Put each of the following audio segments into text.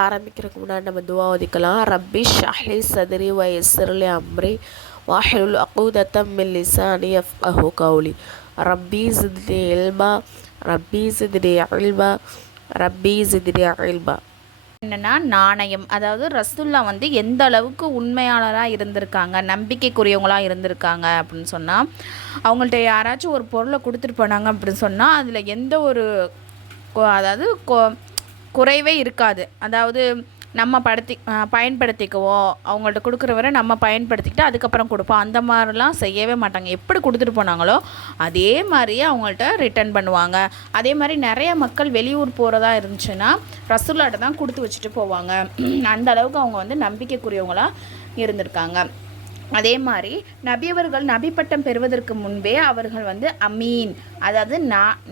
ஆரம்பிக்கிறதுக்கு முன்னாடி நம்ம துவா ஓதிக்கலாம். ரப்பி ஷ்ரஹ்லி சத்ரி வ யஸ்ஸிர்லி அம்ரி வஹ்லுல் உக்தத்தம் மின் லிசானி யஃப்கஹு கௌலி. ரப்பி ஸித்னி இல்மா ரப்பி ஸித்னி இல்மா ரப்பி ஸித்னி இல்மா. என்னென்னா நாணயம், அதாவது ரசூல்லா வந்து எந்த அளவுக்கு உண்மையாளராக இருந்திருக்காங்க, நம்பிக்கைக்குரியவங்களாக இருந்திருக்காங்க அப்படின்னு சொன்னால், அவங்கள்ட்ட யாராச்சும் ஒரு பொருளை கொடுத்துட்டு போனாங்க அப்படின்னு சொன்னால் அதில் எந்த ஒரு அதாவது குறைவே இருக்காது. அதாவது நம்ம பயன்படுத்திக்குவோம், அவங்கள்ட்ட கொடுக்குற வரை நம்ம பயன்படுத்திக்கிட்டு அதுக்கப்புறம் கொடுப்போம். அந்த மாதிரிலாம் செய்யவே மாட்டாங்க. எப்படி கொடுத்துட்டு போனாங்களோ அதே மாதிரியே அவங்கள்ட்ட ரிட்டர்ன் பண்ணுவாங்க. அதே மாதிரி நிறைய மக்கள் வெளியூர் போகிறதா இருந்துச்சுன்னா ரசூல்லாட்ட தான் கொடுத்து வச்சுட்டு போவாங்க. அந்த அளவுக்கு அவங்க வந்து நம்பிக்கைக்குரியவங்களாக இருந்திருக்காங்க. அதே மாதிரி நபியவர்கள் நபி பட்டம் பெறுவதற்கு முன்பே அவர்கள் வந்து அமீன், அதாவது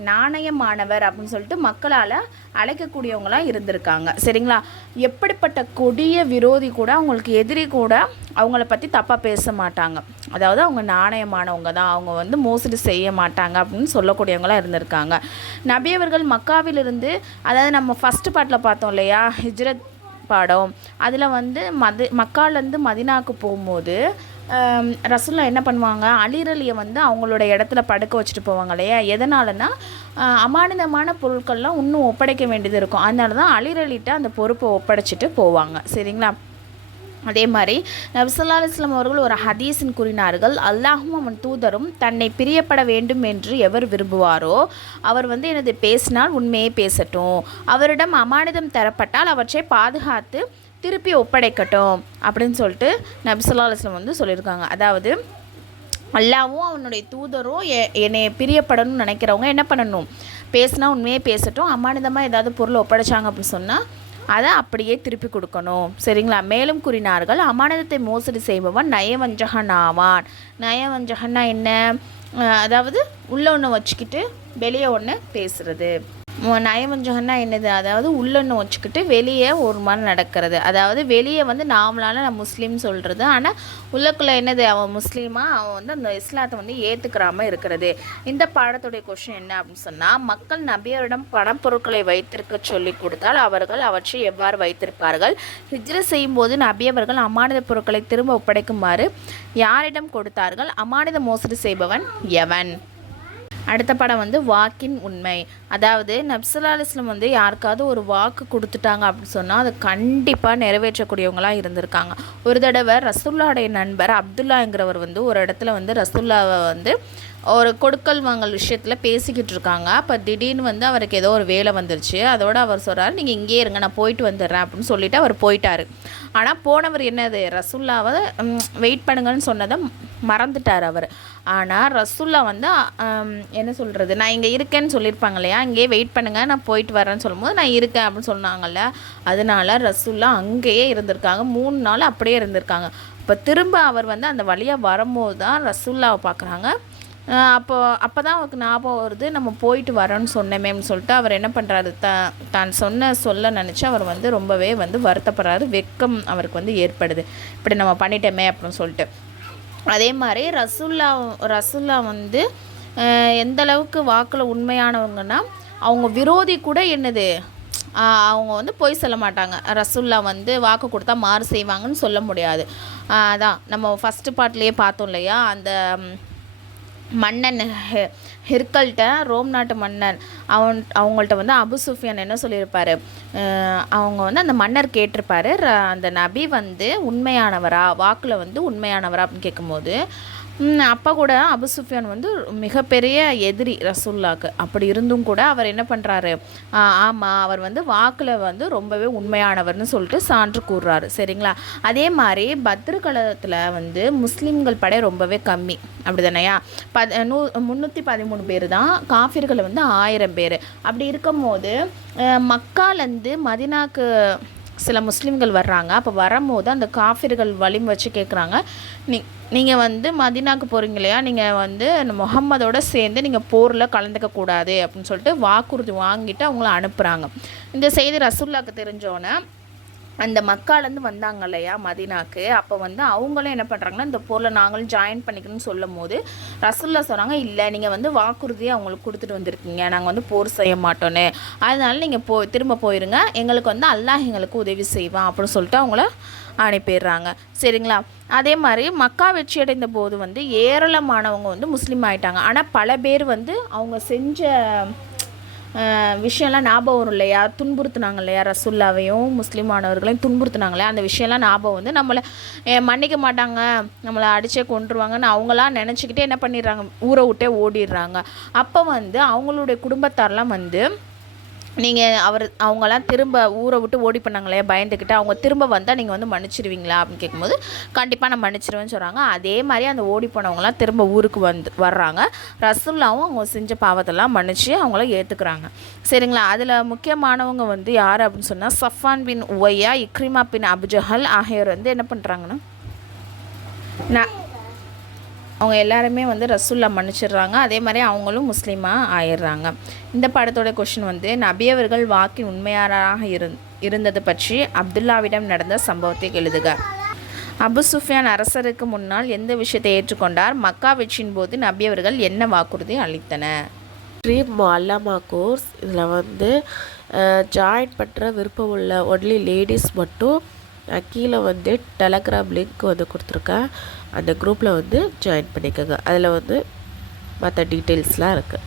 நாணயமானவர் அப்படின்னு சொல்லிட்டு மக்களால் அழைக்கக்கூடியவங்களாக இருந்திருக்காங்க. சரிங்களா? எப்படிப்பட்ட கொடிய விரோதி கூட, அவங்களுக்கு எதிரி கூட அவங்கள பற்றி தப்பாக பேச மாட்டாங்க. அதாவது அவங்க நாணயமானவங்க தான், அவங்க வந்து மோசடி செய்ய மாட்டாங்க அப்படின்னு சொல்லக்கூடியவங்களாக இருந்திருக்காங்க. நபியவர்கள் மக்காவிலிருந்து, அதாவது நம்ம ஃபஸ்ட்டு பாட்டில் பார்த்தோம் இல்லையா, ஹிஜ்ரத் பாடம், அதில் வந்து மக்காலேருந்து மதினாவுக்கு போகும்போது ரசூல்லா என்ன பண்ணுவாங்க, அலிரலியை வந்து அவங்களோட இடத்துல படுக்க வச்சுட்டு போவாங்க இல்லையா. எதனாலனா அமானிதமான பொருட்கள்லாம் இன்னும் ஒப்படைக்க வேண்டியது இருக்கும். அதனால தான் அலிரலிட்ட அந்த பொறுப்பை ஒப்படைச்சிட்டு போவாங்க. சரிங்களா? அதே மாதிரி நபி ஸல்லல்லாஹு அலைஹி வஸல்லம் அவர்கள் ஒரு ஹதீஸின் கூறினார்கள், அல்லாஹும் அவன் தூதரும் தன்னை பிரியப்பட வேண்டும் என்று எவர் விரும்புவாரோ அவர் வந்து எனது பேசினால் உண்மையே பேசட்டும், அவரிடம் அமானிதம் தரப்பட்டால் அவற்றை பாதுகாத்து திருப்பி ஒப்படைக்கட்டும் அப்படின்னு சொல்லிட்டு நபி ஸல்லல்லாஹு அலைஹி வஸல்லம் வந்து சொல்லியிருக்காங்க. அதாவது அல்லாவும் அவனுடைய தூதரும் என்னை பிரியப்படணும்னு நினைக்கிறவங்க என்ன பண்ணணும், பேசினா உண்மையே பேசட்டும், அமானிதமாக ஏதாவது பொருள் ஒப்படைச்சாங்க அப்படின்னு சொன்னால் அதை அப்படியே திருப்பி கொடுக்கணும். சரிங்களா? மேலும் கூறினார்கள், அமானிதத்தை மோசடி செய்பவன் நயவஞ்சகன் ஆவான். நயவஞ்சகன்னா என்ன? அதாவது உள்ள ஒன்று வச்சுக்கிட்டு வெளியே ஒன்று பேசுகிறது. நயவஞ்சகன்னா என்னது? அதாவது உள்ளொன்று வச்சுக்கிட்டு வெளியே ஒரு மாதிரி நடக்கிறது. அதாவது வெளியே வந்து நாமளால் நான் முஸ்லீம் சொல்கிறது, ஆனால் உள்ளக்குள்ளே என்னது, அவன் முஸ்லீமா, அவன் வந்து அந்த இஸ்லாத்தை வந்து ஏற்றுக்கிறாமல் இருக்கிறது. இந்த பாடத்துடைய கொஷின் என்ன அப்படின்னு சொன்னால், மக்கள் நபியரிடம் பணப்பொருட்களை வைத்திருக்க சொல்லி கொடுத்தால் அவர்கள் அவற்றை எவ்வாறு வைத்திருப்பார்கள்? ஹிஜ்ரத் செய்யும்போது நபியவர்கள் அமானித பொருட்களை திரும்ப ஒப்படைக்குமாறு யாரிடம் கொடுத்தார்கள்? அமானித மோசடி செய்பவன் எவன்? அடுத்த படம் வந்து வாக்கின் உண்மை. அதாவது நபி ஸல்லல்லாஹு அலைஹி வஸல்லம் வந்து யாருக்காவது ஒரு வாக்கு கொடுத்துட்டாங்க அப்படின்னு சொன்னால் அதை கண்டிப்பாக நிறைவேற்றக்கூடியவங்களாக இருந்திருக்காங்க. ஒரு தடவை ரசூல்லாவுடைய நண்பர் அப்துல்லாங்கிறவர் வந்து ஒரு இடத்துல வந்து ரசூல்லாவை வந்து ஒரு கொடுக்கல் வாங்கல் விஷயத்தில் பேசிக்கிட்டு இருக்காங்க. அப்போ திடீர்னு வந்து அவருக்கு ஏதோ ஒரு வேலை வந்துருச்சு. அதோடு அவர் சொல்கிறார், நீங்கள் இங்கேயே இருங்க, நான் போயிட்டு வந்துடுறேன் அப்படின்னு சொல்லிவிட்டு அவர் போயிட்டார். ஆனால் போனவர் என்னது, ரசூல்லாவை வெயிட் பண்ணுங்கன்னு சொன்னதை மறந்துட்டார் அவர். ஆனால் ரசூல்லா வந்து என்ன சொல்கிறது, நான் இங்கே இருக்கேன்னு சொல்லியிருப்பாங்க இல்லையா, இங்கேயே வெயிட் பண்ணுங்கள் நான் போயிட்டு வரேன்னு சொல்லும்போது நான் இருக்கேன் அப்படின்னு சொன்னாங்கல்ல. அதனால ரசூல்லா அங்கேயே இருந்திருக்காங்க. 3 நாள் அப்படியே இருந்திருக்காங்க. இப்போ திரும்ப அவர் வந்து அந்த வழியாக வரும்போது தான் ரசூல்லாவை பார்க்குறாங்க. அப்போ தான் அவருக்கு ஞாபகம் வருது, நம்ம போயிட்டு வரோன்னு சொன்னமேன்னு சொல்லிட்டு அவர் என்ன பண்ணுறாரு, தான் சொல்ல நினச்சி அவர் வந்து ரொம்பவே வந்து வருத்தப்படுறாரு. வெட்கம் அவருக்கு வந்து ஏற்படுது, இப்படி நம்ம பண்ணிட்டோமே அப்படின்னு சொல்லிட்டு. அதே மாதிரி ரசூல்லா வந்து எந்த அளவுக்கு வாக்கில் உண்மையானவங்கன்னா, அவங்க விரோதி கூட என்னது, அவங்க வந்து பொய் சொல்ல மாட்டாங்க. ரசூல்லா வந்து வாக்கு கொடுத்தா மாறு செய்வாங்கன்னு சொல்ல முடியாது. அதான் நம்ம ஃபஸ்ட்டு பார்ட்லேயே பார்த்தோம் இல்லையா, அந்த மன்னன் ஹிர்கல்கிட்ட, ரோம் நாட்டு மன்னன், அவங்கள்ட்ட வந்து அபு சுஃபியான் என்ன சொல்லியிருப்பார், அவங்க வந்து அந்த மன்னர் கேட்டிருப்பார், அந்த நபி வந்து உண்மையானவரா, வாக்கில் வந்து உண்மையானவரா அப்படின்னு கேட்கும்போது, அப்போ கூட அபு சுஃபியான் வந்து மிகப்பெரிய எதிரி ரசூல்லாவுக்கு. அப்படி இருந்தும் கூட அவர் என்ன பண்ணுறாரு, ஆமாம் அவர் வந்து வாக்கில் வந்து ரொம்பவே உண்மையானவர்னு சொல்லிட்டு சான்று கூறுறாரு. சரிங்களா? அதே மாதிரி பத்ருகாலத்தில் வந்து முஸ்லீம்கள் படை ரொம்பவே கம்மி, அப்படி தானையா, 313 பேர் தான், காஃபிர்கள் வந்து 1000 பேர். அப்படி இருக்கும்போது மக்காலேருந்து மதினாக்கு சில முஸ்லீம்கள் வர்றாங்க. அப்போ வரும்போது அந்த காஃபிர்கள் வலிமை வச்சு கேட்குறாங்க, நீங்கள் வந்து மதினாக்கு போகிறீங்க இல்லையா, நீங்கள் வந்து முஹம்மதோட சேர்ந்து நீங்கள் போரில் கலந்துக்கக்கூடாது அப்படின்னு சொல்லிட்டு வாக்குறுதி வாங்கிட்டு அவங்கள அனுப்புகிறாங்க. இந்த செய்தி ரசூல்லாவுக்கு தெரிஞ்சோன்னே அந்த மக்காலேருந்து வந்தாங்க இல்லையா மதீனாக்கு, அப்போ வந்து அவங்களும் என்ன பண்ணுறாங்கன்னா இந்த போரில் நாங்களும் ஜாயின் பண்ணிக்கணும்னு சொல்லும் போது ரசூல்லா சொன்னாங்க, இல்லை நீங்கள் வந்து வாக்குறுதியை அவங்களுக்கு கொடுத்துட்டு வந்திருக்கீங்க, நாங்கள் வந்து போர் செய்ய மாட்டோன்னு, அதனால நீங்கள் திரும்ப போயிருங்க, எங்களுக்கு வந்து அல்லாஹ் எங்களுக்கு உதவி செய்வான் அப்படின்னு சொல்லிட்டு அவங்கள அனுப்பிடுறாங்க. சரிங்களா? அதே மாதிரி மக்கா வெற்றி அடைந்த போது வந்து ஏராளமானவங்க வந்து முஸ்லீம் ஆகிட்டாங்க. ஆனால் பல பேர் வந்து அவங்க செஞ்ச விஷயம்லாம் ஞாபகம் வரும் இல்லையா, துன்புறுத்துனாங்க இல்லையா, ரசுல்லாவையும் முஸ்லீமானவர்களையும் துன்புறுத்துனாங்க இல்லையா, அந்த விஷயம்லாம் ஞாபகம் வந்து நம்மளை மன்னிக்க மாட்டாங்க, நம்மளை அடிச்சே கொண்டுருவாங்கன்னு அவங்களாம் நினச்சிக்கிட்டே என்ன பண்ணிடுறாங்க, ஊரை விட்டே ஓடிடுறாங்க. அப்போ வந்து அவங்களுடைய குடும்பத்தாரெலாம் வந்து நீங்கள் அவங்களாம் திரும்ப ஊரை விட்டு ஓடி பண்ணாங்களே பயந்துக்கிட்டு, அவங்க திரும்ப வந்தால் நீங்கள் வந்து மன்னிச்சிடுவீங்களா அப்படின்னு கேட்கும்போது கண்டிப்பாக நான் மன்னிச்சிடுவேன்னு சொல்கிறாங்க. அதே மாதிரி அந்த ஓடி போனவங்களாம் திரும்ப ஊருக்கு வர்றாங்க. ரசூலுல்லாவும் அவங்க செஞ்ச பாவத்தெல்லாம் மன்னிச்சு அவங்கள ஏற்றுக்குறாங்க. சரிங்களா? அதில் முக்கியமானவங்க வந்து யார் அப்படின்னு சொன்னால் சஃப்வான் பின் உவையா, இக்ரிமா பின் அபுஜஹல் ஆகியோர் வந்து என்ன பண்ணுறாங்கன்னா அவங்க எல்லாருமே வந்து ரசூல்லா மன்னிச்சிடுறாங்க. அதே மாதிரி அவங்களும் முஸ்லீமாக ஆயிடுறாங்க. இந்த படத்தோட கொஷின் வந்து நபியவர்கள் வாக்கின் உண்மையாளராக இருந்தது பற்றி அப்துல்லாவிடம் நடந்த சம்பவத்தை எழுதுக. அபு சுஃபியான் அரசருக்கு முன்னால் எந்த விஷயத்தை ஏற்றுக்கொண்டார்? மக்கா வெற்றியின் போது நபியவர்கள் என்ன வாக்குறுதி அளித்தனர்? ட்ரீம் மொல்லமா கோர்ஸ் இதில் வந்து ஜாயின் பண்ணுற விருப்பம் உள்ள ஒன்லி லேடிஸ் மட்டும் கீழே வந்து டெலகிராம் லிங்க் வந்து கொடுத்துருக்கேன். அந்த குரூப்பில் வந்து ஜாயின் பண்ணிக்கோங்க. அதில் வந்து மற்ற டீட்டெயில்ஸ்லாம் இருக்குது.